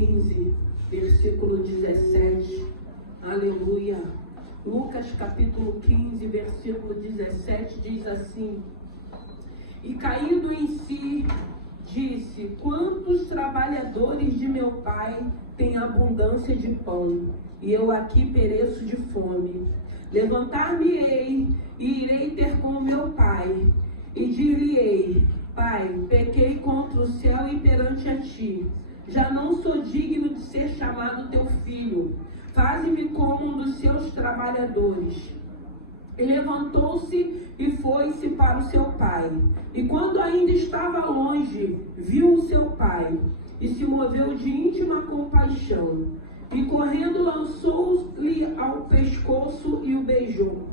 15, versículo 17. Aleluia. Lucas capítulo 15, versículo 17 diz assim: e caindo em si, disse: quantos trabalhadores de meu pai têm abundância de pão, e eu aqui pereço de fome. Levantar-me-ei e irei ter com meu pai, e dir-lhe-ei: Pai, pequei contra o céu e perante a ti. Já não sou digno de ser chamado teu filho. Faze-me como um dos seus trabalhadores. E levantou-se e foi-se para o seu pai. E quando ainda estava longe, viu o seu pai, e se moveu de íntima compaixão. E correndo lançou-lhe ao pescoço e o beijou.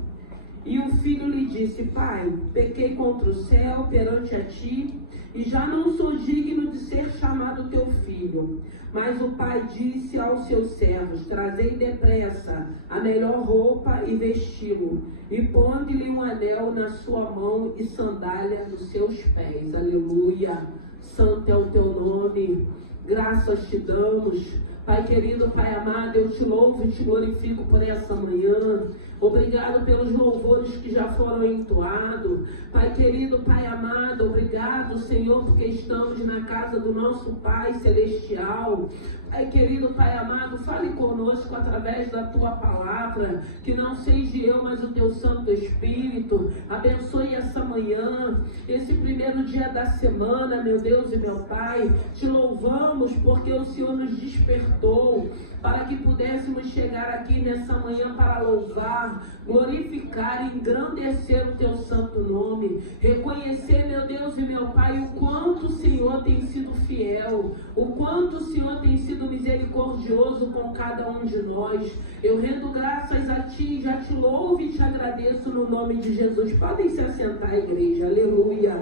E o filho lhe disse: Pai, pequei contra o céu perante a ti, e já não sou digno de ser chamado teu filho. Mas o pai disse aos seus servos: trazei depressa a melhor roupa e vesti-lo, e ponde-lhe um anel na sua mão e sandália nos seus pés. Aleluia. Santo é o teu nome. Graças te damos. Pai querido, Pai amado, eu te louvo e te glorifico por essa manhã. Obrigado pelos louvores que já foram entoados. Pai querido, Pai amado, obrigado, Senhor, porque estamos na casa do nosso Pai Celestial. Pai querido, Pai amado, fale conosco através da Tua palavra, que não seja eu, mas o Teu Santo Espírito. Abençoe essa manhã, esse primeiro dia da semana, meu Deus e meu Pai. Te louvamos porque o Senhor nos despertou para que pudéssemos chegar aqui nessa manhã para louvar, glorificar e engrandecer o Teu santo nome. Reconhecer, meu Deus e meu Pai, o quanto o Senhor tem sido fiel, o quanto o Senhor tem sido misericordioso com cada um de nós. Eu rendo graças a Ti, já te louvo e te agradeço no nome de Jesus. Podem se assentar, igreja. Aleluia.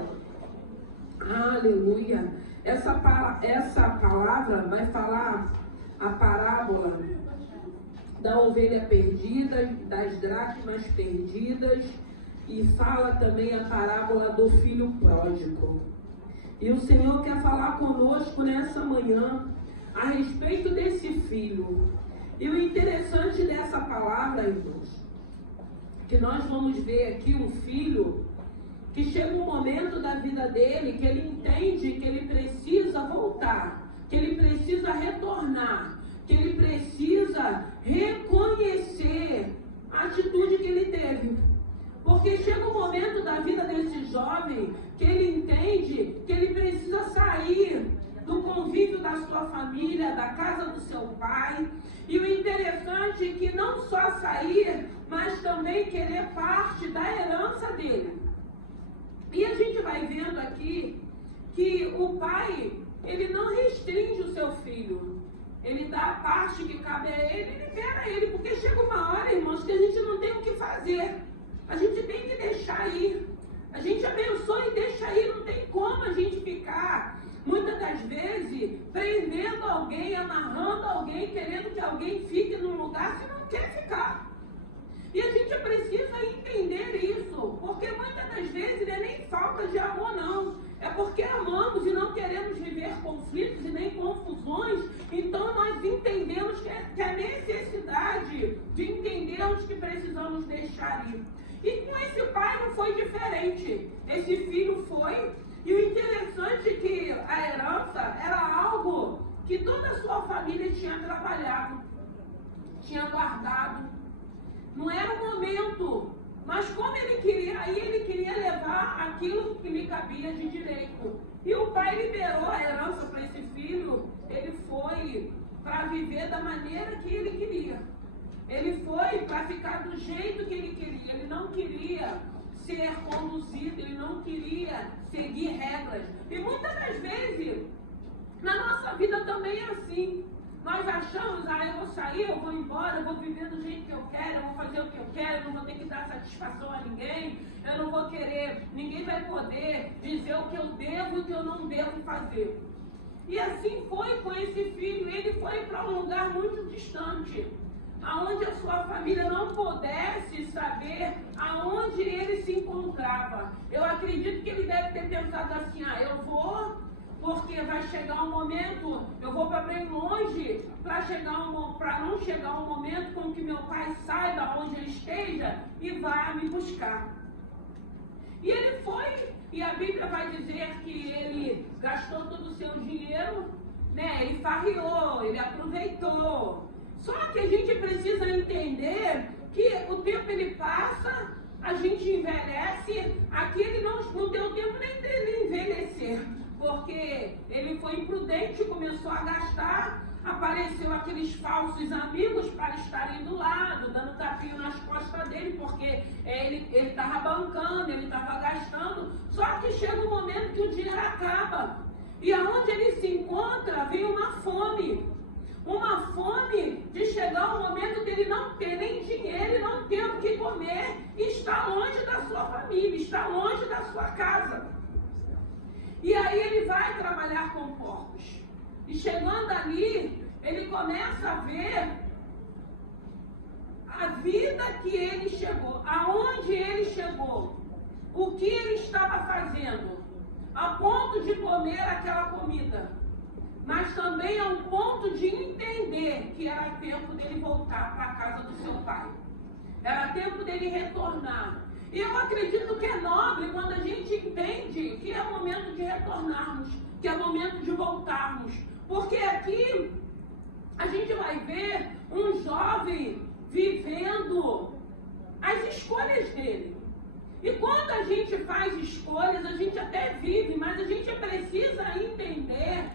Aleluia. Essa palavra vai falar a parábola da ovelha perdida, das dracmas perdidas, e fala também a parábola do filho pródigo. E o Senhor quer falar conosco nessa manhã a respeito desse filho. E o interessante dessa palavra, irmãos, que nós vamos ver aqui um filho que chega um momento da vida dele que ele entende que ele precisa voltar, que ele precisa retornar, que ele precisa reconhecer a atitude que ele teve. Porque chega um momento da vida desse jovem que ele entende que ele precisa sair do convívio da sua família, da casa do seu pai. E o interessante é que não só sair, mas também querer parte da herança dele. E a gente vai vendo aqui que o pai, ele não restringe o seu filho. Ele dá a parte que cabe a ele e libera ele. Porque chega uma hora, irmãos, que a gente não tem o que fazer. A gente tem que deixar ir. A gente abençoa e deixa ir. Não tem como a gente ficar, muitas das vezes, prendendo alguém, amarrando alguém, querendo que alguém fique num lugar se não quer ficar. E a gente precisa entender isso, porque muitas das vezes não é nem falta de amor, não. É porque amamos e não queremos viver conflitos e nem confusões. Então nós entendemos que a necessidade de entendermos que precisamos deixar ir. E com esse pai não foi diferente. Esse filho foi. E o interessante é que a herança era algo que toda a sua família tinha trabalhado, tinha guardado. Não era o momento, mas como ele queria, aí ele queria levar aquilo que lhe cabia de direito. E o pai liberou a herança para esse filho. Ele foi para viver da maneira que ele queria. Ele foi para ficar do jeito que ele queria. Ele não queria ser conduzido, ele não queria seguir regras. E muitas das vezes, na nossa vida também é assim. Nós achamos, eu vou sair, eu vou embora, eu vou viver do jeito que eu quero, eu vou fazer o que eu quero, eu não vou ter que dar satisfação a ninguém, eu não vou querer, ninguém vai poder dizer o que eu devo e o que eu não devo fazer. E assim foi com esse filho. Ele foi para um lugar muito distante, aonde a sua família não pudesse saber aonde ele se encontrava. Eu acredito que ele deve ter pensado assim, eu vou, porque vai chegar um momento eu vou para bem longe para não chegar um momento com que meu pai saiba onde eu esteja e vá me buscar. E ele foi, e a Bíblia vai dizer que ele gastou todo o seu dinheiro, né? Ele farriou, ele aproveitou. Só que a gente precisa entender que o tempo ele passa, a gente envelhece, aqui ele não deu tempo nem dele envelhecer, porque ele foi imprudente, começou a gastar, apareceu aqueles falsos amigos para estarem do lado, dando tapinho nas costas dele, porque ele estava bancando, ele estava gastando, só que chega um momento que o dinheiro acaba, e aonde ele se encontra, vem uma fome de chegar um momento dele não ter nem dinheiro e não ter o que comer, e está longe da sua família, está longe da sua casa. E aí ele vai trabalhar com porcos. E chegando ali, ele começa a ver a vida que ele chegou, aonde ele chegou, o que ele estava fazendo, a ponto de comer aquela comida. Mas também é um ponto de entender que era tempo dele voltar para a casa do seu pai. Era tempo dele retornar. E eu acredito que é nobre quando a gente entende que é momento de retornarmos, que é momento de voltarmos. Porque aqui a gente vai ver um jovem vivendo as escolhas dele. E quando a gente faz escolhas, a gente até vive, mas a gente precisa entender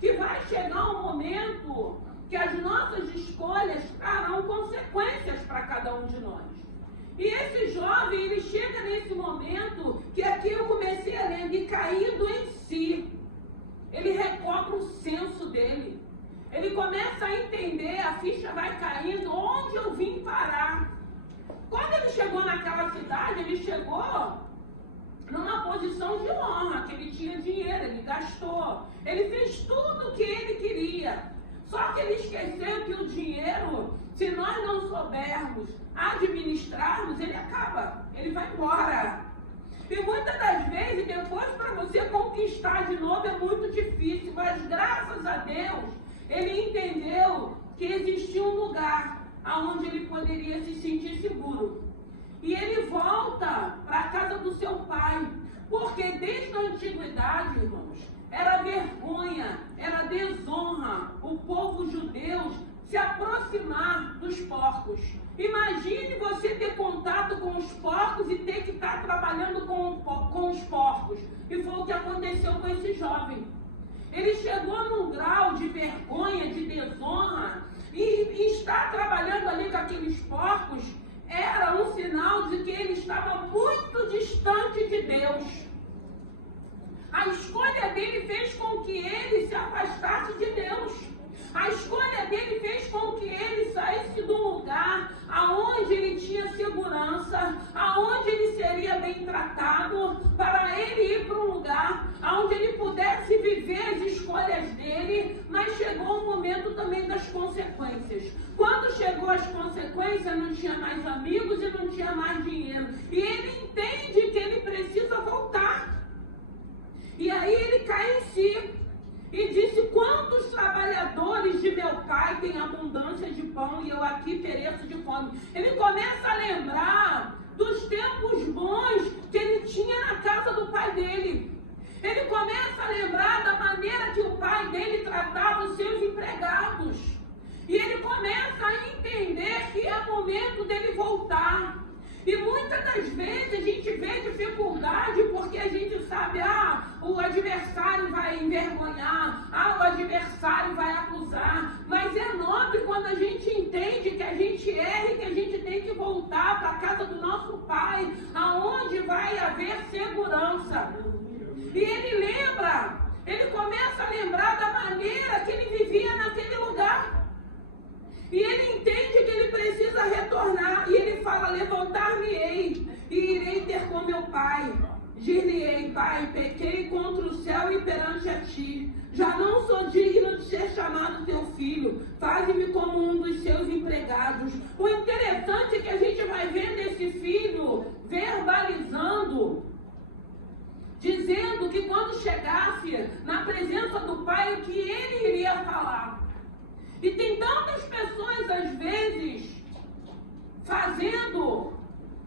que vai chegar um momento que as nossas escolhas trarão consequências para cada um de nós. E esse jovem, ele chega nesse momento que aqui eu comecei a ler, e caindo em si, ele recobra o senso dele. Ele começa a entender, a ficha vai caindo, onde eu vim parar. Quando ele chegou naquela cidade, ele chegou numa posição de honra, que ele tinha dinheiro, ele gastou, ele fez tudo o que ele queria. Só que ele esqueceu que o dinheiro, se nós não soubermos administrarmos, ele acaba, ele vai embora. E muitas das vezes, depois para você conquistar de novo é muito difícil, mas graças a Deus, ele entendeu que existia um lugar onde ele poderia se sentir seguro. E ele volta para a casa do seu pai, porque desde a antiguidade, irmãos, era vergonha, era desonra o povo judeu se aproximar dos porcos. Imagine você ter contato com os porcos e ter que estar trabalhando com os porcos. E foi o que aconteceu com esse jovem. Ele chegou num grau de vergonha, de desonra, e estar trabalhando ali com aqueles porcos era um sinal de que ele estava muito distante de Deus. A escolha dele fez com que ele se afastasse de Deus. A escolha dele fez com que ele saísse de um lugar aonde ele tinha segurança, aonde ele seria bem tratado, para ele ir para um lugar aonde ele pudesse viver as escolhas dele, mas chegou o momento também das consequências. Quando chegou as consequências, não tinha mais amigos e não tinha mais dinheiro. E ele entende que ele precisa voltar. E aí ele cai em si. E disse, quantos trabalhadores de meu pai têm abundância de pão e eu aqui pereço de fome. Ele começa a lembrar dos tempos bons que ele tinha na casa do pai dele. Ele começa a lembrar da maneira que o pai dele tratava os seus empregados. E ele começa a entender que é momento dele voltar. E muitas das vezes a gente vê dificuldade porque a gente sabe, o adversário vai envergonhar, o adversário vai acusar. Mas é nobre quando a gente entende que a gente erra e que a gente tem que voltar para a casa do nosso Pai, aonde vai haver segurança. E ele lembra, ele começa a lembrar da maneira que ele vivia naquele lugar. E ele entende que ele precisa retornar. E ele fala, levantar-me-ei e irei ter com meu pai. Dir-lhe-ei, pai, pequei contra o céu e perante a ti. Já não sou digno de ser chamado teu filho. Faze-me como um dos seus empregados. O interessante é que a gente vai vendo esse filho verbalizando, dizendo que quando chegasse na presença do pai, o que ele iria E tem tantas pessoas, às vezes, fazendo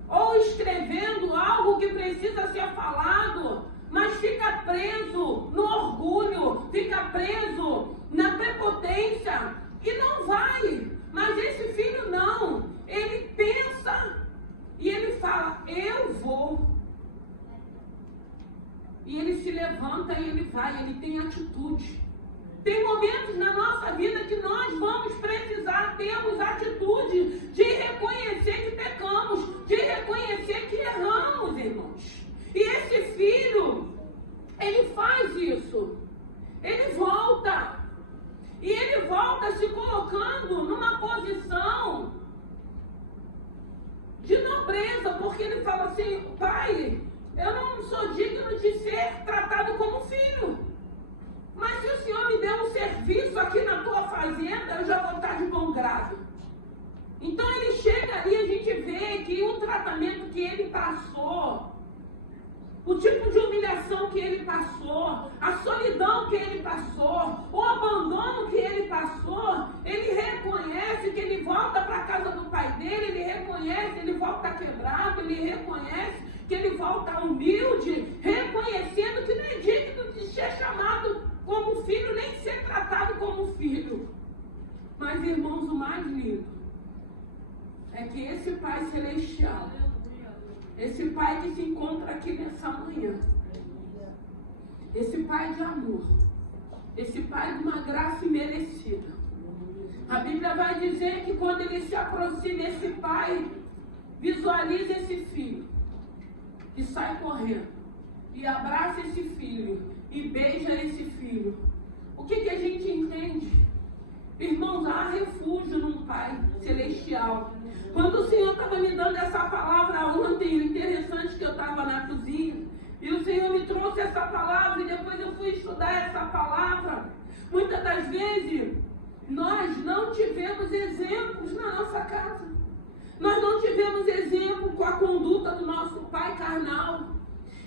ou escrevendo algo que precisa ser falado, mas fica preso no orgulho, fica preso na prepotência e não vai. Mas esse filho não, ele pensa e ele fala, eu vou. E ele se levanta e ele vai, ele tem atitude. Tem momentos na nossa vida que nós vamos precisar termos atitude de reconhecer que pecamos, de reconhecer que erramos, irmãos. E esse filho, ele faz isso. Ele volta. E ele volta se colocando numa posição de nobreza, porque ele fala assim, pai, eu não sou digno de ser tratado como filho. Mas se o Senhor me der um serviço aqui na tua fazenda, eu já vou estar de bom grado. Então ele chega ali, a gente vê que o tratamento que ele passou, o tipo de humilhação que ele passou, a solidão que ele passou, o abandono que ele passou, ele reconhece que ele volta para a casa do pai dele, ele reconhece, ele volta quebrado, ele reconhece que ele volta humilde, reconhecendo que não é digno de ser chamado como filho, nem ser tratado como filho. Mas, irmãos, o mais lindo é que esse Pai Celestial, esse Pai que se encontra aqui nessa manhã, esse Pai de amor, esse Pai de uma graça imerecida, a Bíblia vai dizer que quando ele se aproxima, esse Pai visualiza esse filho e sai correndo e abraça esse filho e beija esse filho. O que a gente entende? Irmãos, há refúgio num Pai Celestial. Quando o Senhor estava me dando essa palavra ontem, o interessante é que eu estava na cozinha, e o Senhor me trouxe essa palavra, e depois eu fui estudar essa palavra. Muitas das vezes, nós não tivemos exemplos na nossa casa. Nós não tivemos exemplo com a conduta do nosso pai carnal.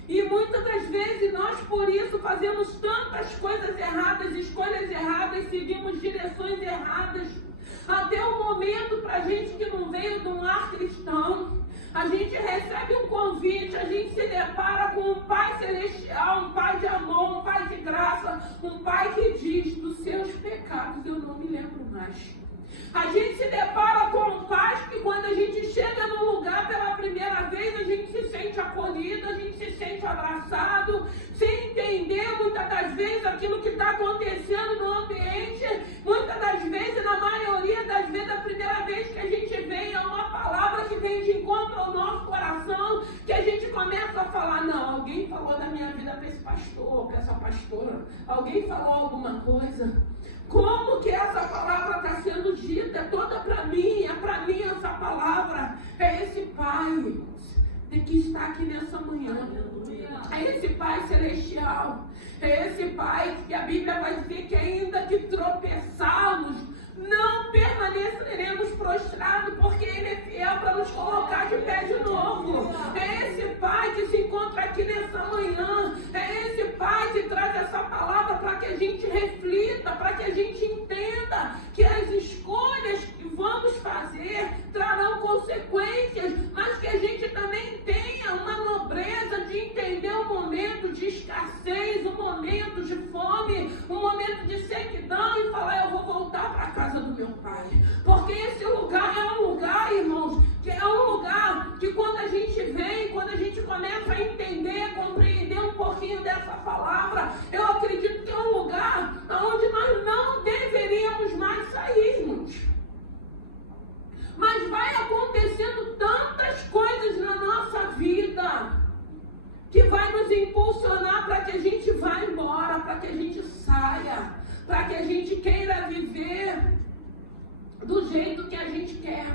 E muitas das vezes nós, por isso, fazemos tantas coisas erradas, escolhas erradas, seguimos direções erradas. Até o momento, para a gente que não veio de um lar cristão, a gente recebe um convite, a gente se depara com um Pai Celestial, um Pai de amor, um Pai de graça, um Pai que diz, dos seus pecados eu não me lembro mais. A gente se depara com um Pai que quando a gente chega num lugar pela primeira vez, a gente se sente acolhido, a gente se sente abraçado, sem entender muitas das vezes aquilo que está acontecendo no ambiente. Muitas das vezes, na maioria das vezes, a primeira vez que a gente vem é uma palavra que vem de encontro ao nosso coração, que a gente começa a falar, não, alguém falou da minha vida para esse pastor, para essa pastora, alguém falou alguma coisa. Como que essa palavra está sendo dita? É toda para mim essa palavra. É esse Pai que está aqui nessa manhã. É esse Pai Celestial. É esse Pai que a Bíblia vai dizer que ainda que tropeçarmos, não permaneceremos prostrados, porque Ele é fiel para nos colocar de pé de novo. É esse Pai que se encontra aqui nessa manhã. É esse Pai que traz essa palavra para que a gente reflita, para que a gente entenda que as escolhas que vamos fazer trarão consequências, mas que a gente também tenha uma nobreza de entender o momento de escassez, o momento de fome, o momento de sequidão e falar, eu vou voltar para a casa do meu Pai. Porque esse lugar é um lugar, irmãos, que é um lugar que quando a gente vem, quando a gente começa a entender, compreender um pouquinho dessa palavra, eu acredito que é um lugar onde nós não deveríamos mais sair, irmãos. Mas vai acontecendo tantas coisas na nossa vida que vai nos impulsionar para que a gente vá embora, para que a gente saia, para que a gente queira viver do jeito que a gente quer.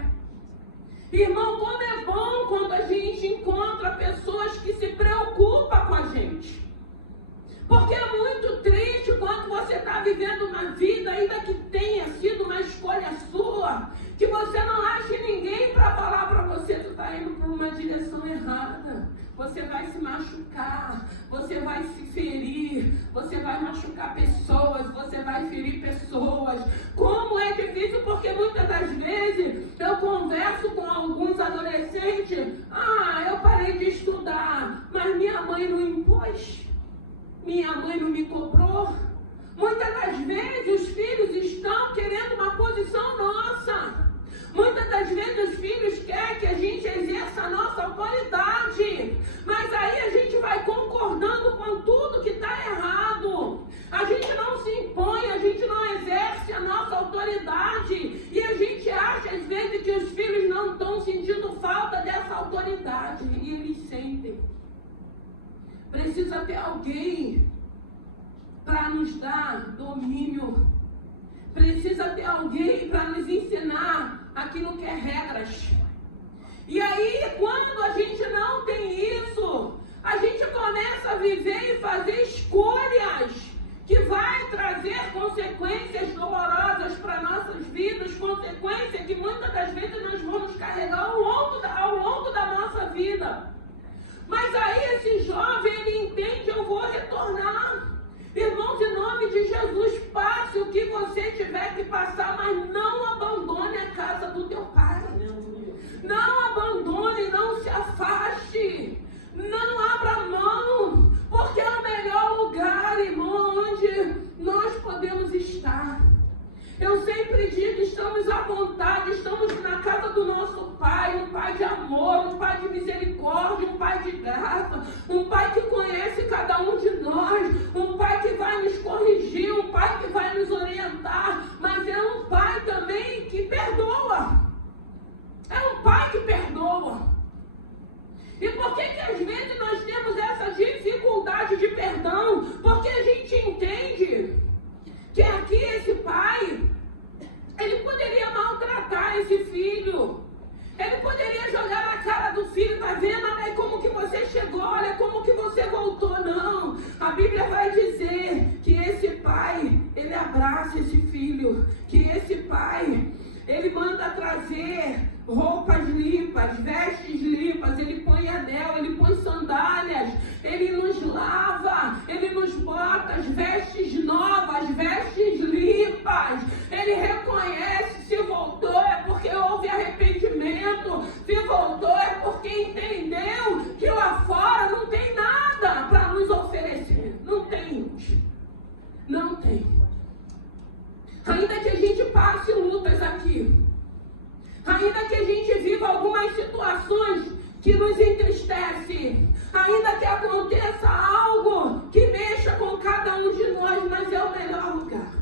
Irmão, como é bom quando a gente encontra pessoas que se preocupam com a gente. Porque é muito triste quando você está vivendo uma vida, ainda que tenha sido uma escolha sua, que você não acha ninguém para falar para você, tu está indo por uma direção errada. Você vai se machucar, você vai se ferir, você vai machucar pessoas, você vai ferir pessoas. Como é difícil Porque muitas das vezes eu converso com alguns adolescentes, eu parei de estudar, mas minha mãe não impôs, minha mãe não me cobrou. Muitas das vezes os filhos estão querendo uma posição nossa. Muitas das vezes os filhos querem que a gente exerça a nossa autoridade, mas aí a gente vai concordando com tudo que está errado. A gente não se impõe, a gente não exerce a nossa autoridade, e a gente acha às vezes que os filhos não estão sentindo falta dessa autoridade, e eles sentem. Precisa ter alguém para nos dar domínio. Precisa ter alguém para nos ensinar aquilo que é regras. E aí, quando a gente não tem isso, a gente começa a viver e fazer escolhas que vai trazer consequências dolorosas para nossas vidas, consequências que muitas das vezes nós vamos carregar ao longo da nossa vida. Mas aí esse jovem, ele entende, eu vou retornar. Irmãos, em nome de Jesus, passe o que você tiver que passar, mas não abandone a casa do teu pai. Não abandone, não se afaste. Não abra mão, porque é o melhor lugar, irmão, onde nós podemos estar. Eu sempre digo, estamos à vontade, estamos na casa do nosso Pai, um Pai de amor, um Pai de misericórdia, um Pai de graça, um Pai que conhece cada um de nós, um Pai que vai nos corrigir, um Pai que vai nos orientar, mas é um Pai também que perdoa. É um Pai que perdoa. E por que às vezes nós temos essa dificuldade de perdão? Porque a gente entende que aqui esse pai, ele poderia maltratar esse filho. Ele poderia jogar na cara do filho, tá vendo? Olha como que você chegou, olha como que você voltou. Não, a Bíblia vai dizer que esse pai, ele abraça esse filho. Que esse pai, ele manda trazer roupas limpas, vestes limpas, ele põe anel, ele põe sandálias, ele nos lava, ele nos bota as vestes novas, vestes limpas, ele reconhece, se voltou é porque houve arrependimento, se voltou é porque entendeu que lá fora não tem nada para nos oferecer, não tem, não tem. Ainda que a gente passe lutas aqui, ainda que a gente viva algumas situações que nos entristecem, ainda que aconteça algo que mexa com cada um de nós, mas é o melhor lugar.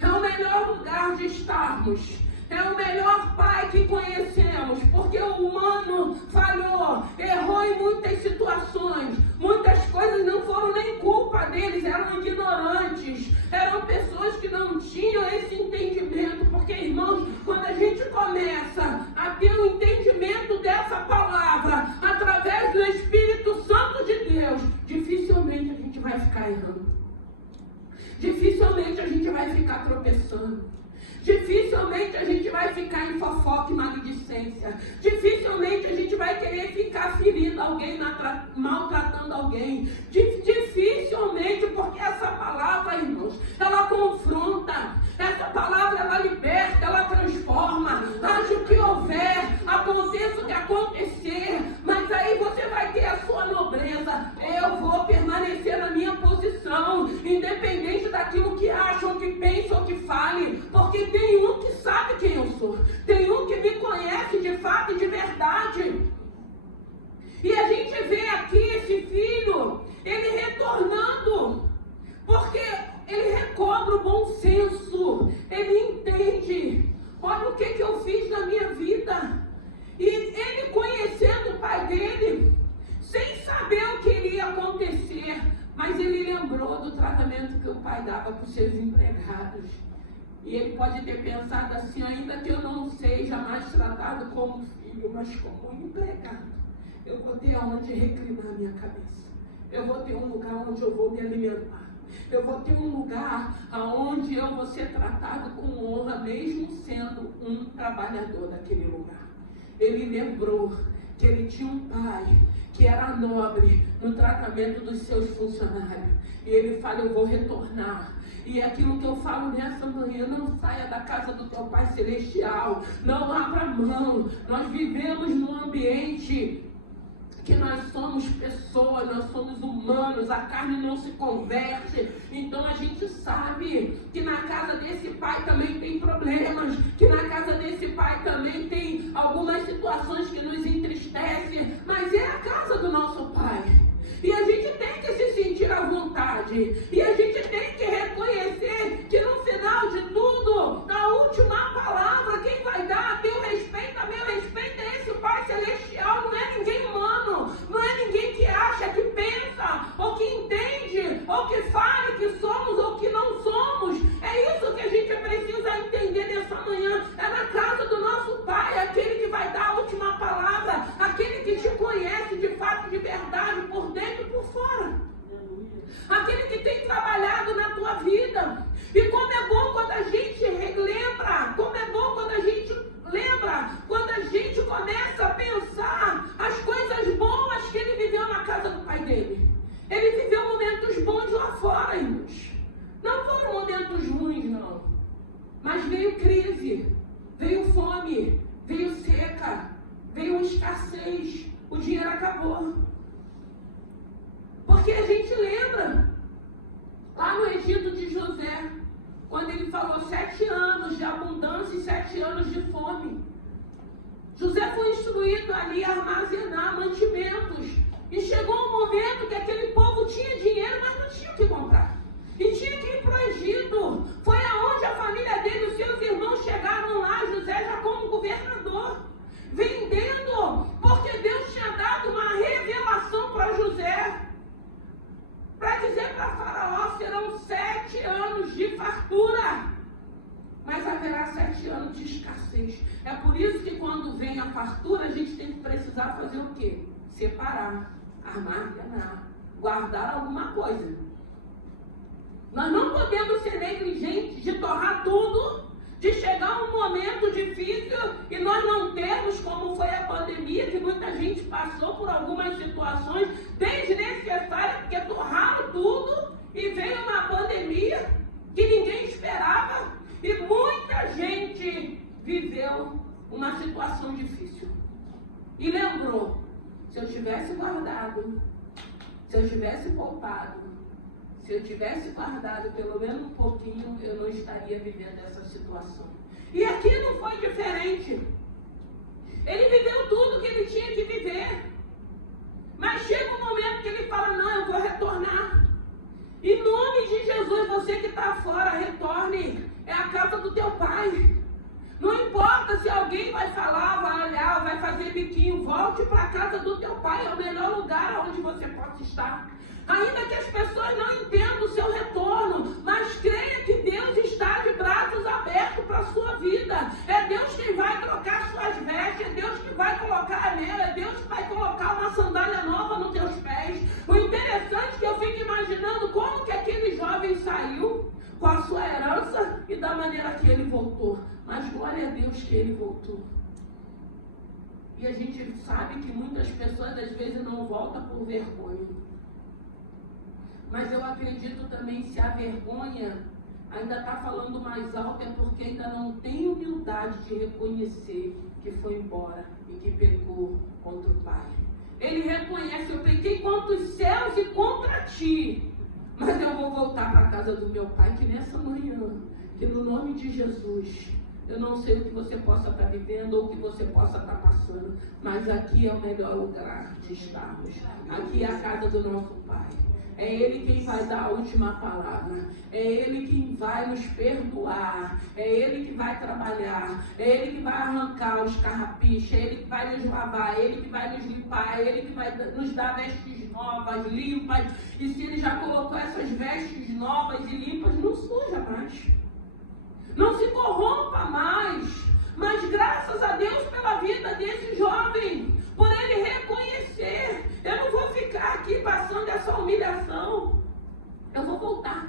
É o melhor lugar de estarmos. É o melhor Pai que conhecemos, porque o humano falhou, errou em muitas situações. Muitas coisas não foram nem culpa deles, eram ignorantes, eram pessoas que não tinham esse entendimento. Porque, irmãos, quando a gente começa a ter o entendimento dessa palavra, através do Espírito Santo de Deus, dificilmente a gente vai ficar errando. Dificilmente a gente vai ficar tropeçando. Dificilmente a gente vai ficar em fofoca e maledicência. Dificilmente a gente vai querer ficar ferindo alguém, maltratando alguém. Dificilmente, porque essa palavra, irmãos, ela confronta. Essa palavra, ela liberta, ela transforma. Haja o que houver, aconteça o que acontecer, mas aí você vai ter a sua nobreza. Eu vou permanecer na minha posição, independente daquilo que acham, que pensam, que falem, porque tem um que sabe quem eu sou, tem um que me conhece de fato e de verdade. E a gente vê aqui esse filho, ele retornando, porque ele recobra o bom senso, ele entende, olha o que eu fiz na minha vida. E ele conhecendo o pai dele, sem saber o que iria acontecer, mas ele lembrou do tratamento que o pai dava para os seus empregados. E ele pode ter pensado assim, ainda que eu não seja mais tratado como filho, mas como empregado, eu vou ter aonde reclinar minha cabeça. Eu vou ter um lugar onde eu vou me alimentar. Eu vou ter um lugar onde eu vou ser tratado com honra, mesmo sendo um trabalhador daquele lugar. Ele lembrou que ele tinha um pai que era nobre no tratamento dos seus funcionários. E ele fala, eu vou retornar. E aquilo que eu falo nessa manhã, não saia da casa do teu Pai Celestial. Não abra mão. Nós vivemos num ambiente que nós somos pessoas, nós somos humanos, a carne não se converte. Então a gente sabe que na casa desse pai também tem problemas, que na casa desse pai também tem algumas situações que nos entristecem, mas é a casa do nosso pai. E a gente tem que se sentir à vontade. E a gente tem que reconhecer que no final de tudo, a última palavra, quem vai dar a teu respeito, a meu respeito, é esse Pai Celestial. Não é ninguém humano. Não é ninguém que acha, que pensa, ou que entende, ou que fale que somos ou que não somos. É isso que a gente precisa entender nessa manhã. É na casa do nosso Pai, aquele que vai dar a última palavra, aquele que te conhece de fato, de verdade, por dentro e por fora. Aquele que tem trabalhado na tua vida. E como é bom quando a gente relembra, como é bom quando a gente lembra, quando a gente começa a pensar as coisas boas que ele viveu na casa do pai dele. Ele viveu momentos bons lá fora, irmãos. Não foram momentos ruins, não. Mas veio crise, veio fome, veio seca, veio escassez. O dinheiro acabou. Porque a gente lembra, lá no Egito de José, quando ele falou 7 anos de abundância e 7 anos de fome. José foi instruído ali a armazenar mantimentos. E chegou um momento que aquele povo tinha dinheiro, mas não tinha o que comprar. E tinha que ir para o Egito. Foi aonde a família dele, os seus irmãos chegaram lá, José já como governador, vendendo, porque Deus tinha dado uma revelação para José. Para dizer para Faraó, serão 7 anos de fartura, mas haverá 7 anos de escassez. É por isso que quando vem a fartura, a gente tem que precisar fazer o quê? Separar, armazenar, guardar alguma coisa. Nós não podemos ser negligentes de torrar tudo, de chegar um momento difícil e nós não termos, como foi a pandemia, que muita gente passou por algumas situações desnecessárias, porque torraram tudo e veio uma pandemia que ninguém esperava e muita gente viveu uma situação difícil. E lembrou, se eu tivesse guardado, se eu tivesse poupado, se eu tivesse guardado pelo menos um pouquinho, eu não estaria vivendo essa situação. E aqui não foi diferente. Ele viveu tudo que ele tinha que viver. Mas chega um momento que ele fala, não, eu vou retornar. Em nome de Jesus, você que está fora, retorne. É a casa do teu pai. Não importa se alguém vai falar, vai olhar, vai fazer biquinho, volte para a casa do teu pai. É o melhor lugar onde você possa estar. Ainda que as pessoas não entendam o seu retorno, mas creia que Deus está de braços abertos para a sua vida. É Deus quem vai trocar suas vestes, é Deus que vai colocar anel, é Deus que vai colocar uma sandália nova nos teus pés. O interessante é que eu fico imaginando como que aquele jovem saiu com a sua herança e da maneira que ele voltou. Mas glória a Deus que ele voltou. E a gente sabe que muitas pessoas às vezes não voltam por vergonha. Mas eu acredito também, se a vergonha ainda está falando mais alto, é porque ainda não tem humildade de reconhecer que foi embora e que pecou contra o Pai. Ele reconhece, eu pequei contra os céus e contra ti, mas eu vou voltar para a casa do meu Pai, que nessa manhã, que no nome de Jesus, eu não sei o que você possa estar vivendo ou o que você possa estar passando, mas aqui é o melhor lugar de estarmos. Aqui é a casa do nosso Pai. É Ele quem vai dar a última palavra. É Ele quem vai nos perdoar. É Ele que vai trabalhar. É Ele que vai arrancar os carrapichos. É Ele que vai nos lavar. É Ele que vai nos limpar. É Ele que vai nos dar vestes novas, limpas. E se Ele já colocou essas vestes novas e limpas, não suja mais. Não se corrompa mais. Mas graças a Deus pela vida desse jovem, por ele reconhecer, eu não vou ficar aqui passando essa humilhação. Eu vou voltar.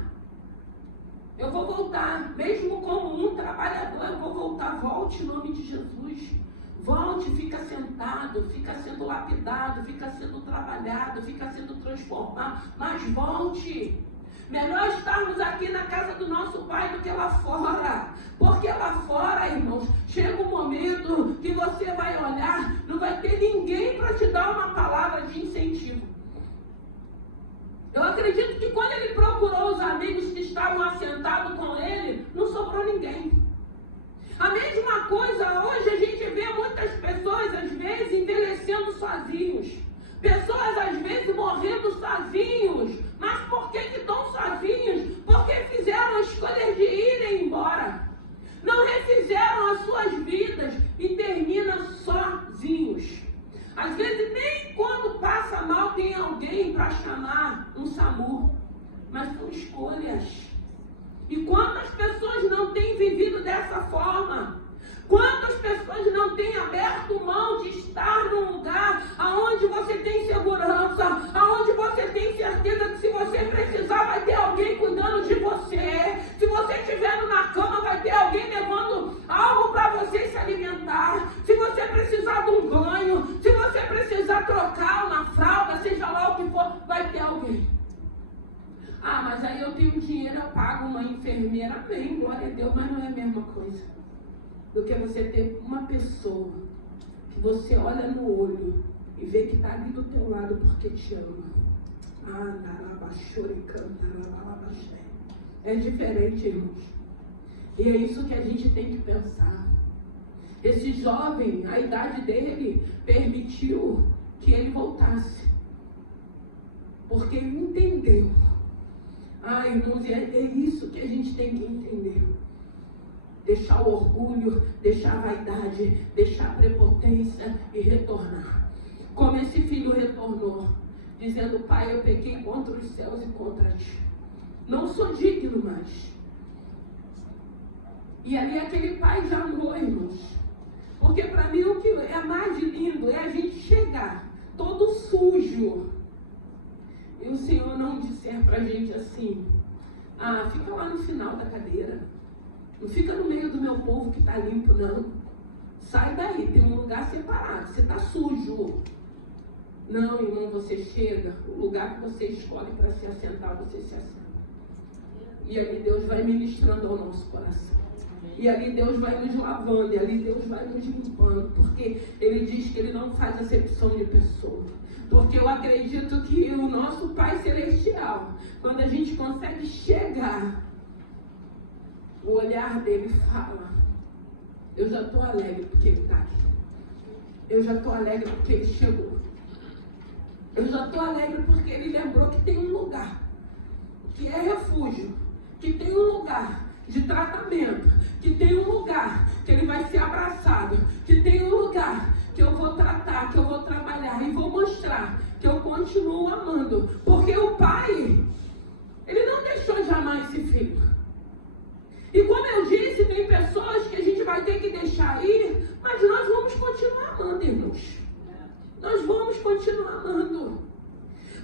Eu vou voltar. Mesmo como um trabalhador, eu vou voltar. Volte em nome de Jesus. Volte, fica sentado, fica sendo lapidado, fica sendo trabalhado, fica sendo transformado. Mas volte. Melhor estarmos aqui na casa do nosso Pai do que lá fora. Porque momento que você vai olhar, não vai ter ninguém para te dar uma palavra de incentivo. Eu acredito que quando ele procurou os amigos que estavam assentados com ele, não sobrou ninguém. A mesma coisa hoje a gente vê muitas pessoas, às vezes, envelhecendo sozinhos. Pessoas, às vezes, morrendo sozinhos. Mas por que estão sozinhos? Porque fizeram a escolha de irem embora. Não refizeram as suas vidas e terminam sozinhos. Às vezes, nem quando passa mal tem alguém para chamar um SAMU. Mas são escolhas. E quantas pessoas não têm vivido dessa forma? Quantas pessoas não têm aberto mão de estar num lugar onde você tem segurança, onde você tem certeza que se você precisar vai ter alguém cuidando de você. Se você estiver na cama vai ter alguém levando algo para você se alimentar. Se você precisar de um banho, se você precisar trocar uma fralda, seja lá o que for, vai ter alguém. Ah, mas aí eu tenho dinheiro, eu pago uma enfermeira. Amém, glória a Deus, mas não é a mesma coisa do que você ter uma pessoa que você olha no olho e vê que está ali do teu lado porque te ama. É diferente, irmãos. E é isso que a gente tem que pensar. Esse jovem, a idade dele permitiu que ele voltasse, porque ele entendeu. Irmãos, é isso que a gente tem que entender. Deixar o orgulho, deixar a vaidade, deixar a prepotência e retornar. Como esse filho retornou, dizendo: pai, eu pequei contra os céus e contra ti. Não sou digno mais. E ali aquele pai já amou, irmãos. Porque para mim o que é mais lindo é a gente chegar todo sujo. E o Senhor não disser para a gente assim: fica lá no final da cadeira. Não fica no meio do meu povo que está limpo, não. Sai daí, tem um lugar separado. Você está sujo. Não, irmão, você chega, o lugar que você escolhe para se assentar, você se assenta. E ali Deus vai ministrando ao nosso coração. E ali Deus vai nos lavando, e ali Deus vai nos limpando. Porque Ele diz que Ele não faz acepção de pessoa. Porque eu acredito que o nosso Pai Celestial, quando a gente consegue chegar, o olhar dele fala: eu já estou alegre porque ele está aqui. Eu já estou alegre porque ele chegou. Eu já estou alegre porque ele lembrou que tem um lugar que é refúgio, que tem um lugar de tratamento, que tem um lugar que ele vai ser abraçado, que tem um lugar que eu vou tratar, que eu vou trabalhar e vou mostrar que eu continuo amando. Porque o pai, ele não deixou de amar esse filho. E como eu disse, tem pessoas que a gente vai ter que deixar ir, mas nós vamos continuar amando, irmãos. Nós vamos continuar amando.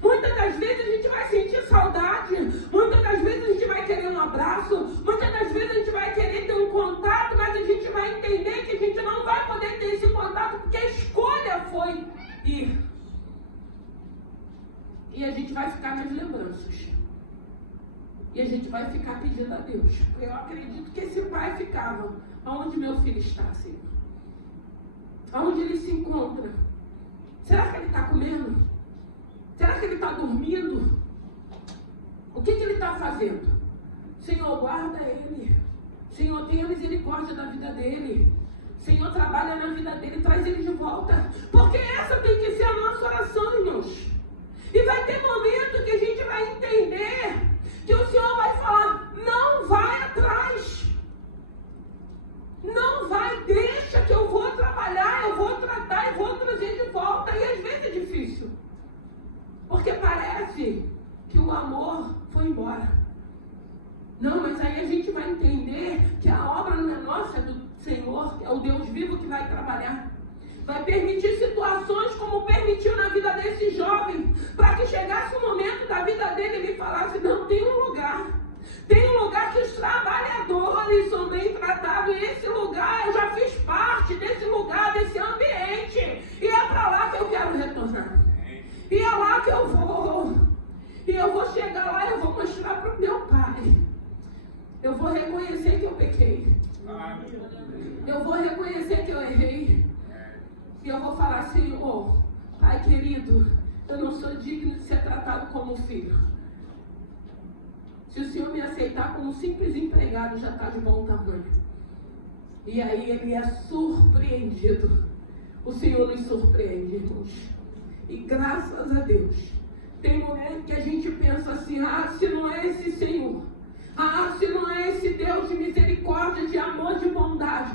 Muitas das vezes a gente vai sentir saudade, muitas das vezes a gente vai querer um abraço, muitas das vezes a gente vai querer ter um contato, mas a gente vai entender que a gente não vai poder ter esse contato porque a escolha foi ir. E a gente vai ficar nas lembranças. E a gente vai ficar pedindo a Deus. Eu acredito que esse pai ficava: aonde meu filho está, Senhor? Aonde ele se encontra? Será que ele está comendo? Será que ele está dormindo? O que ele está fazendo? Senhor, guarda ele. Senhor, tenha misericórdia da vida dele. Senhor, trabalha na vida dele, traz ele de volta. Porque essa tem que ser a nossa oração, irmãos. E vai ter momento que a gente vai entender que o Senhor vai falar: não vai atrás. Não vai, deixa que eu vou trabalhar, eu vou tratar e vou trazer de volta. E às vezes é difícil. Porque parece que o amor foi embora. Não, mas aí a gente vai entender que a obra não é nossa, é do Senhor, que é o Deus vivo que vai trabalhar. Vai permitir situações como permitiu na vida desse jovem, para que chegasse o momento da vida dele e ele falasse: não, tem um lugar. Tem um lugar que os trabalhadores são bem tratados. E esse lugar, eu já fiz parte desse lugar, desse ambiente. E é para lá que eu quero retornar. E é lá que eu vou. E eu vou chegar lá e eu vou mostrar para o meu pai. Eu vou reconhecer que eu pequei. Eu eu vou reconhecer que eu errei. E eu vou falar, Senhor, Pai querido, eu não sou digno de ser tratado como filho. Se o Senhor me aceitar como simples empregado, já está de bom tamanho. E aí ele é surpreendido. O Senhor nos surpreende, irmãos. E graças a Deus, tem momento que a gente pensa assim, se não é esse Senhor, se não é esse Deus de misericórdia, de amor, de bondade,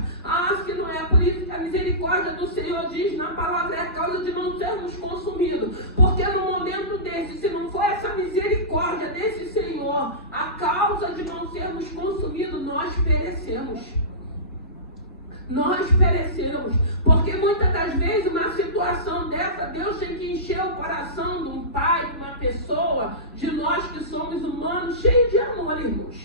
se não é, por isso que a misericórdia do Senhor diz na palavra é a causa de não sermos consumidos, porque no momento desse, se não for essa misericórdia desse Senhor, a causa de não sermos consumidos, nós perecemos. Nós perecemos, porque muitas das vezes uma situação dessa, Deus tem que encher o coração de um pai, de uma pessoa, de nós que somos humanos, cheio de amor, irmãos,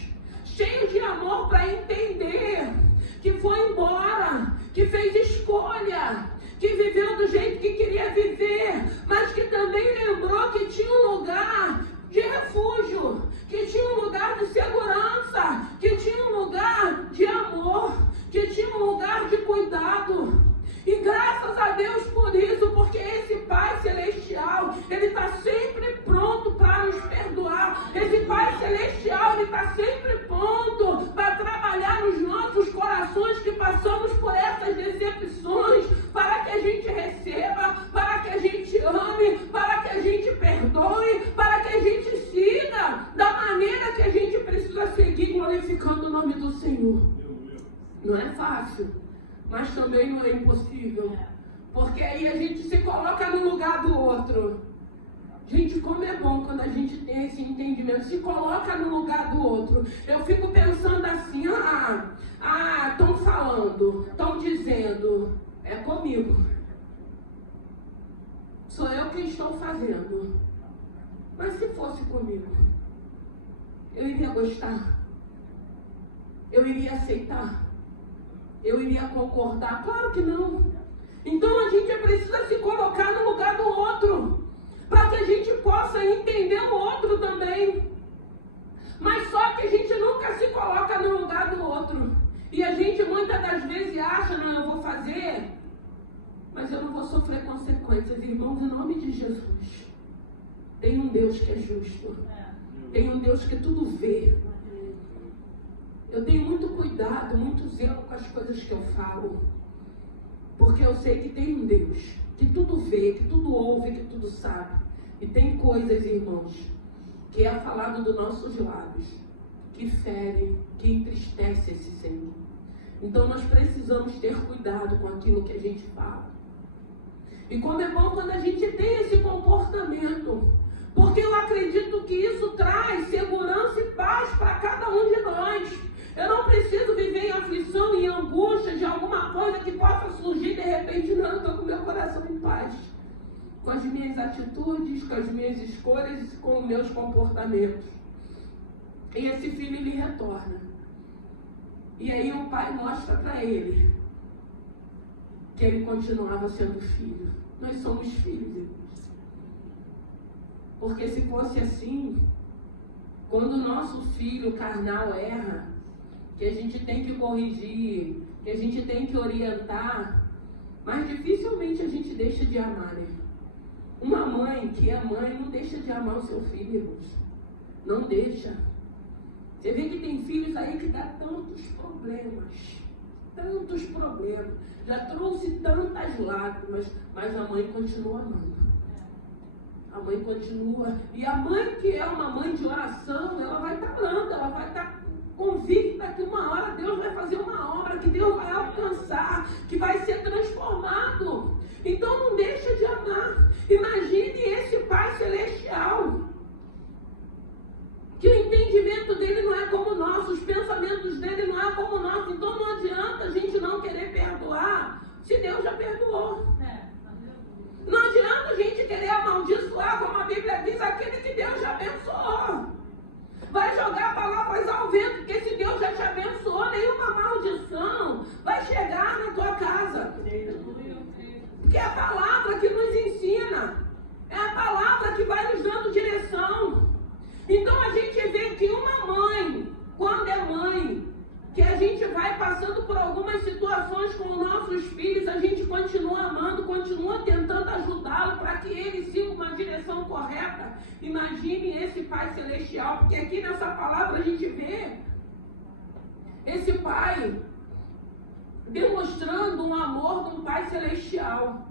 cheio de amor para entender que foi embora, que fez escolha, que viveu do jeito que queria viver, mas que também lembrou que tinha um lugar de refúgio, que tinha um lugar de segurança, que tinha um lugar de amor, que tinha um lugar de cuidado. E graças a Deus por isso, porque esse Pai Celestial, Ele está sempre pronto para nos perdoar. Esse Pai Celestial, Ele está sempre pronto para trabalhar nos nossos corações que passamos por essas decepções, para que a gente receba, para que a gente ame, para que a gente perdoe, para que a gente siga da maneira que a gente precisa seguir, glorificando o nome do Senhor. Não é fácil, mas também não é impossível, porque aí a gente se coloca no lugar do outro. Gente, como é bom quando a gente tem esse entendimento, se coloca no lugar do outro. Eu fico pensando assim, estão falando, estão dizendo, é comigo, sou eu que estou fazendo, mas se fosse comigo, eu iria gostar, eu iria aceitar, eu iria concordar? Claro que não. Então a gente precisa se colocar no lugar do outro, para que a gente possa entender o outro também. Mas só que a gente nunca se coloca no lugar do outro. E a gente muitas das vezes acha, não, eu vou fazer, mas eu não vou sofrer consequências. Irmãos, em nome de Jesus, tem um Deus que é justo. Tem um Deus que tudo vê. Eu tenho muito cuidado, muito zelo com as coisas que eu falo, porque eu sei que tem um Deus que tudo vê, que tudo ouve, que tudo sabe. E tem coisas, irmãos, que é falado dos nossos lábios, que fere, que entristece esse Senhor. Então nós precisamos ter cuidado com aquilo que a gente fala. E como é bom quando a gente tem esse comportamento, porque eu acredito que isso traz segurança e paz para cada um de nós. Eu não preciso viver em aflição e em angústia de alguma coisa que possa surgir de repente. Não, eu estou com meu coração em paz, com as minhas atitudes, com as minhas escolhas, com os meus comportamentos. E esse filho, ele retorna. E aí o pai mostra para ele que ele continuava sendo filho. Nós somos filhos, irmãos. Porque se fosse assim, quando o nosso filho carnal erra, que a gente tem que corrigir, que a gente tem que orientar, mas dificilmente a gente deixa de amar, né? Uma mãe que é mãe não deixa de amar o seu filho, irmãos. Não deixa. Você vê que tem filhos aí que dá tantos problemas. Já trouxe tantas lágrimas, mas a mãe continua amando. A mãe continua. E a mãe que é uma mãe de oração, ela vai estar orando, ela vai estar convicta que uma hora Deus vai fazer uma obra, que Deus vai alcançar, que vai ser transformado. Então não deixa de amar. Imagine esse Pai Celestial, que o entendimento dele não é como o nosso, os pensamentos dele não é como o nosso. Então não adianta a gente não querer perdoar, se Deus já perdoou. Não adianta a gente querer amaldiçoar, como a Bíblia diz, aquele que Deus já abençoou. Vai jogar palavras ao vento, porque se Deus já te abençoou, nenhuma maldição vai chegar na tua casa. Porque é a palavra que nos ensina, é a palavra que vai nos dando direção. Então a gente vê que uma mãe, quando é mãe, que a gente vai a gente continua amando, continua tentando ajudá-lo para que ele siga uma direção correta. Imagine esse Pai Celestial, porque aqui nessa palavra a gente vê esse Pai demonstrando um amor de um Pai Celestial.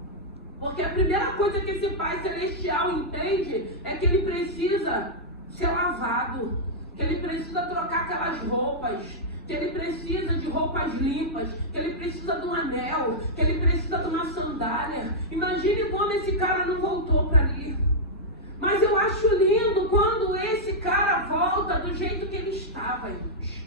Porque a primeira coisa que esse Pai Celestial entende é que ele precisa ser lavado, que ele precisa trocar aquelas roupas, que ele precisa de roupas limpas, que ele precisa de um anel, que ele precisa de uma sandália. Imagine como esse cara não voltou para ali. Mas eu acho lindo quando esse cara volta do jeito que ele estava, irmãos.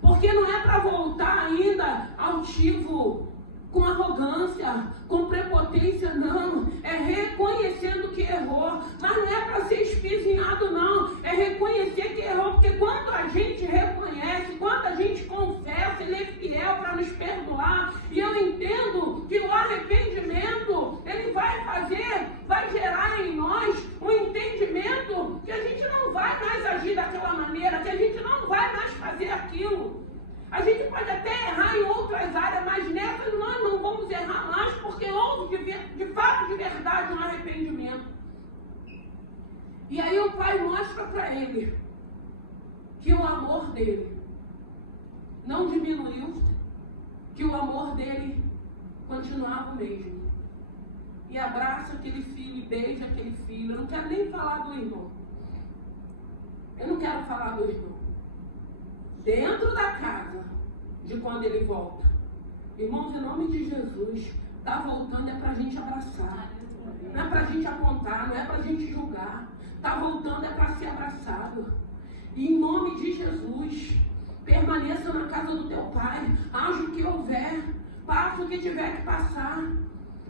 Porque não é para voltar ainda altivo, com arrogância, com prepotência, não. É reconhecendo que errou. Mas não é para ser espizinhado, não. É reconhecer que errou. Porque quando a gente reconhece, quando a gente confessa, Ele é fiel para nos perdoar. E eu entendo que o arrependimento, ele vai gerar em nós um entendimento que a gente não vai mais agir daquela maneira, que a gente não vai mais fazer aquilo. A gente pode até errar em outras áreas, mas nessas nós não vamos errar mais, porque houve de fato, de verdade, um arrependimento. E aí o Pai mostra para ele que o amor dele não diminuiu, que o amor dele continuava o mesmo. E abraça aquele filho e beija aquele filho. Eu não quero nem falar do irmão. Eu não quero falar do irmão. Dentro da casa, de quando ele volta. Irmãos, em nome de Jesus, está voltando é para a gente abraçar. Não é para a gente apontar, não é para a gente julgar. Está voltando é para ser abraçado. E em nome de Jesus, permaneça na casa do teu Pai. Haja o que houver, passa o que tiver que passar.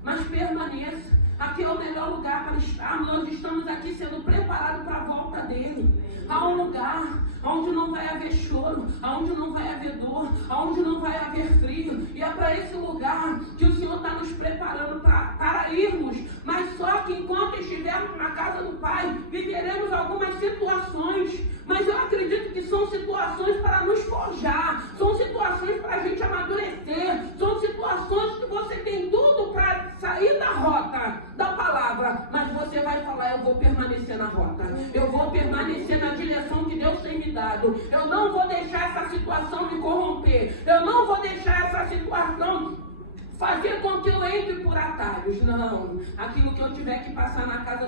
Mas permaneça. Aqui é o melhor lugar para estar. Nós estamos aqui sendo preparados para a volta dele. Há um lugar onde não vai haver choro, onde não vai haver dor, onde não vai haver frio. E é para esse lugar que o Senhor está nos preparando para irmos. Mas só que enquanto estivermos na casa do Pai, viveremos algumas situações. Mas eu acredito que são situações para nos forjar. São situações para a gente amadurecer. São situações que você tem tudo para sair da rota da palavra. Mas você vai falar, eu vou permanecer na rota. Eu vou permanecer na direção que Deus tem me dado. Eu não vou deixar essa situação me corromper. Eu não vou deixar essa situação fazer com que eu entre por atalhos. Não. Aquilo que eu tiver que passar na casa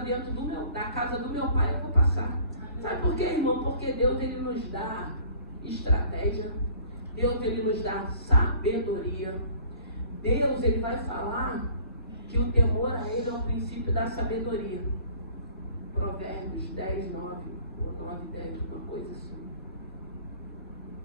da casa do meu Pai, eu vou passar. Sabe por quê, irmão? Porque Deus, Ele nos dá estratégia. Deus, Ele nos dá sabedoria. Deus, Ele vai falar que o temor a Ele é o princípio da sabedoria. Provérbios 10, 9, ou 9, 10, uma coisa assim.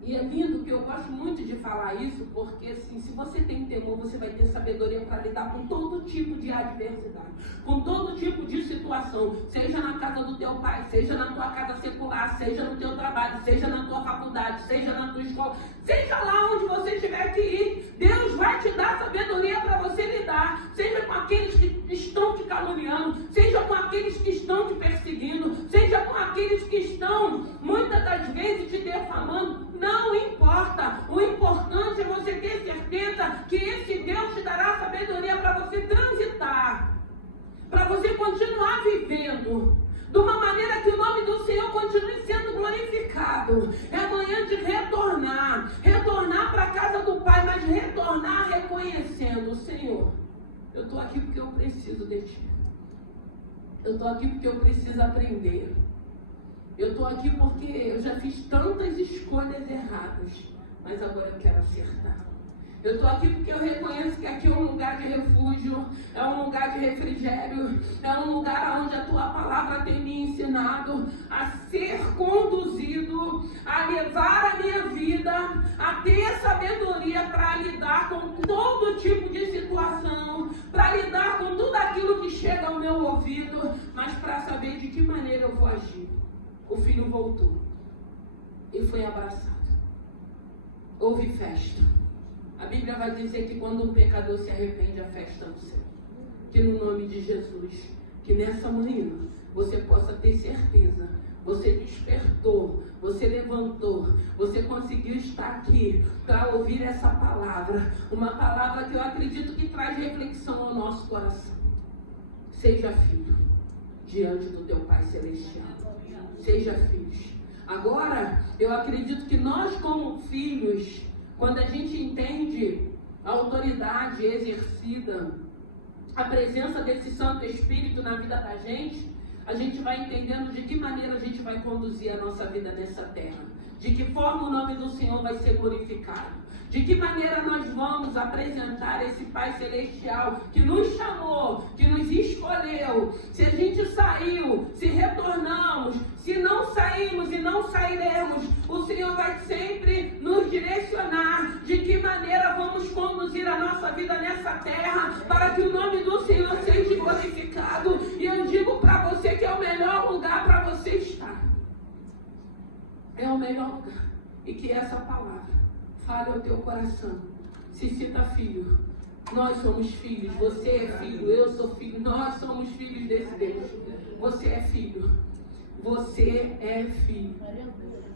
E é lindo que eu gosto muito de falar isso, porque assim, se você tem temor, você vai ter sabedoria para lidar com todo tipo de adversidade, com todo tipo de situação, seja na casa do teu pai, seja na tua casa secular, seja no teu trabalho, seja na tua faculdade, seja na tua escola, seja lá onde você tiver que ir, Deus vai te dar sabedoria para você lidar, seja com aqueles que estão te caluniando, seja com aqueles que estão te perseguindo, seja com aqueles que estão, muitas das vezes, te defamando. Não importa, o importante é você ter certeza que esse Deus te dará sabedoria para você transitar, para você continuar vivendo, de uma maneira que o nome do Senhor continue sendo glorificado. É amanhã de retornar para a casa do Pai, mas retornar reconhecendo, Senhor, eu estou aqui porque eu preciso de Ti, eu estou aqui porque eu preciso aprender. Eu estou aqui porque eu já fiz tantas escolhas erradas, mas agora eu quero acertar. Eu estou aqui porque eu reconheço que aqui é um lugar de refúgio, é um lugar de refrigério, é um lugar onde a Tua palavra tem me ensinado a ser conduzido, a levar a minha vida, a ter sabedoria para lidar com todo tipo de situação, para lidar com tudo aquilo que chega ao meu ouvido, mas para saber de que maneira eu vou agir. O filho voltou e foi abraçado. Houve festa. A Bíblia vai dizer que quando um pecador se arrepende, a festa no céu. Que no nome de Jesus, que nessa manhã você possa ter certeza, você despertou, você levantou, você conseguiu estar aqui para ouvir essa palavra. Uma palavra que eu acredito que traz reflexão ao nosso coração. Seja filho diante do teu Pai Celestial. Seja filhos. Agora, eu acredito que nós como filhos, quando a gente entende a autoridade exercida, a presença desse Santo Espírito na vida da gente, a gente vai entendendo de que maneira a gente vai conduzir a nossa vida nessa terra. De que forma o nome do Senhor vai ser glorificado. De que maneira nós vamos apresentar esse Pai Celestial que nos chamou, que nos escolheu. Se a gente saiu, se retornamos, se não saímos e não sairemos, o Senhor vai sempre nos direcionar de que maneira vamos conduzir a nossa vida nessa terra para que o nome do Senhor seja glorificado. E eu digo para você que é o melhor lugar para você estar. É o melhor lugar. E que essa palavra fale ao teu coração. Se sinta filho. Nós somos filhos. Você é filho. Eu sou filho. Nós somos filhos desse Deus. Você é filho. Você é filho.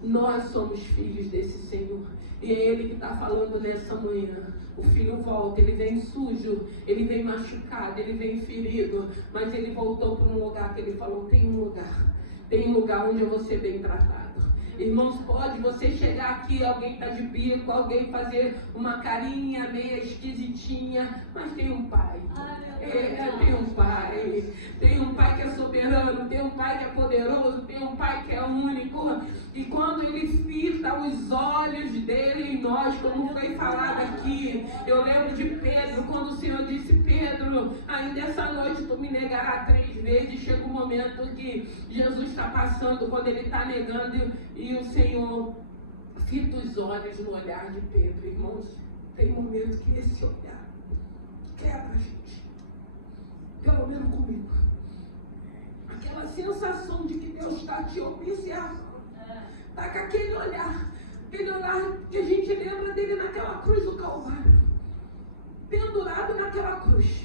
Nós somos filhos desse Senhor. E é Ele que está falando nessa manhã. O filho volta, ele vem sujo, ele vem machucado, ele vem ferido. Mas ele voltou para um lugar que ele falou, tem um lugar onde eu vou ser bem tratado. Irmãos, pode você chegar aqui, alguém está de bico, alguém fazer uma carinha meio esquisitinha, mas tem um pai. Tem um pai. Tem um pai que é soberano, tem um pai que é poderoso, tem um pai que é único. E quando ele fita os olhos dele em nós, como foi falado aqui, eu lembro de Pedro, quando o Senhor disse, Pedro, ainda essa noite tu me negarás 3 vezes. Chega um momento que Jesus está passando, quando ele está negando, e o Senhor fita os olhos no olhar de Pedro. Irmãos, tem momento que esse olhar quebra a gente. Pelo menos comigo. Aquela sensação de que Deus está te observando. Está com aquele olhar que a gente lembra dele naquela cruz do Calvário. Pendurado naquela cruz.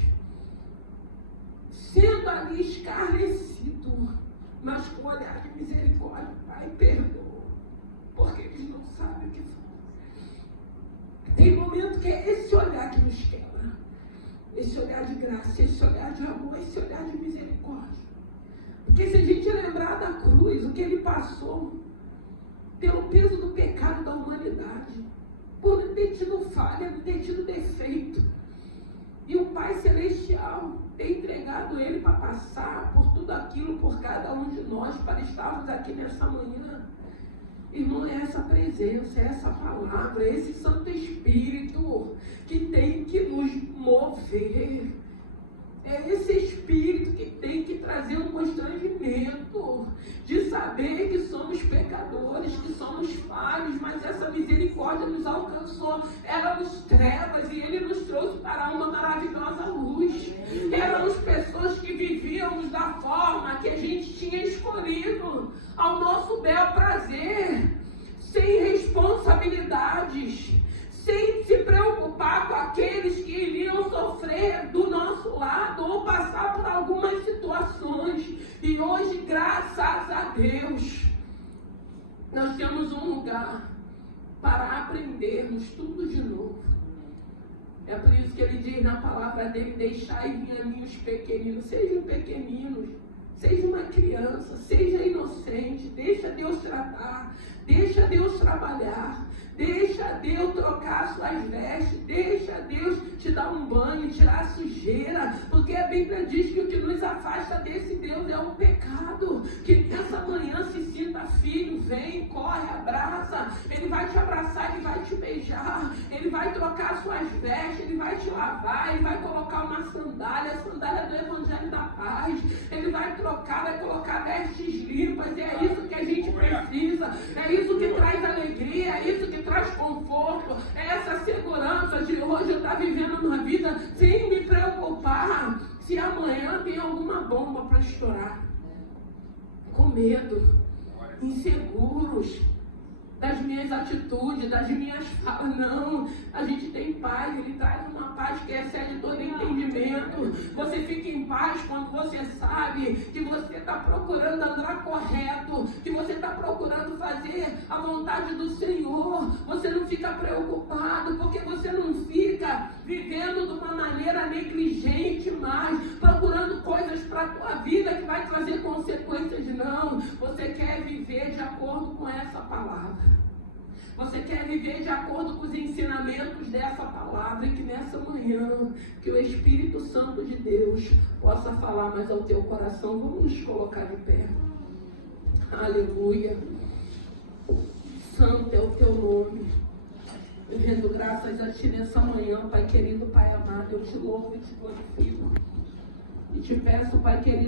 Sendo ali escarnecido. Mas com olhar de misericórdia. Pai, perdoa. Porque eles não sabem o que fazem. Tem momento que é esse olhar que nos quebra. Esse olhar de graça, esse olhar de amor, esse olhar de misericórdia. Porque se a gente lembrar da cruz, o que ele passou, pelo peso do pecado da humanidade, por não ter tido falha, não ter tido defeito, e o Pai Celestial ter entregado ele para passar por tudo aquilo, por cada um de nós, para estarmos aqui nessa manhã. Irmão, é essa presença, é essa palavra, é esse Santo Espírito que tem que nos mover. É esse Espírito que tem que trazer um constrangimento de saber que somos pecadores, que somos falhos, mas essa misericórdia nos alcançou. Éramos trevas e Ele nos trouxe para uma maravilhosa luz. Éramos pessoas que vivíamos da forma que a gente tinha escolhido, ao nosso bel prazer, sem responsabilidades, sem se preocupar com aqueles que iriam sofrer do nosso lado ou passar por algumas situações. E hoje, graças a Deus, nós temos um lugar para aprendermos tudo de novo. É por isso que ele diz na palavra dele, deixai vir a mim os pequeninos. Sejam pequeninos, seja uma criança, seja inocente, deixa Deus tratar, deixa Deus trabalhar, deixa Deus trocar suas vestes, deixa Deus te dar um banho, tirar a sujeira, porque a Bíblia diz que o que nos afasta desse Deus é o pecado. Que nessa manhã se sinta filho, vem, corre, abraça, Ele vai te abraçar, Ele vai te beijar, Ele vai trocar suas vestes, Ele vai te lavar, Ele vai colocar uma sandália, a sandália do Evangelho da Paz, Ele vai trocar, vai colocar vestes limpas. E é isso que a gente precisa, é isso que traz alegria, é isso que traz conforto, é essa segurança de hoje eu estar vivendo uma vida sem me preocupar se amanhã tem alguma bomba para estourar, com medo, inseguros das minhas atitudes, das minhas falas. Não, a gente tem paz, Ele traz uma paz que excede todo entendimento. momento. Você fica em paz quando você sabe que você está procurando andar correto, que você está procurando fazer a vontade do Senhor. Você não fica preocupado, porque você não fica vivendo de uma maneira negligente mais, procurando coisas para a tua vida que vai trazer consequências. Não, você quer viver de acordo com essa palavra. Você quer viver de acordo com os ensinamentos dessa palavra, e que nessa manhã, que o Espírito Santo de Deus possa falar mais ao teu coração. Vamos nos colocar de pé. Aleluia. Santo é o teu nome. Eu rendo graças a Ti nessa manhã, Pai querido, Pai amado. Eu te louvo e te glorifico. E te peço, Pai querido,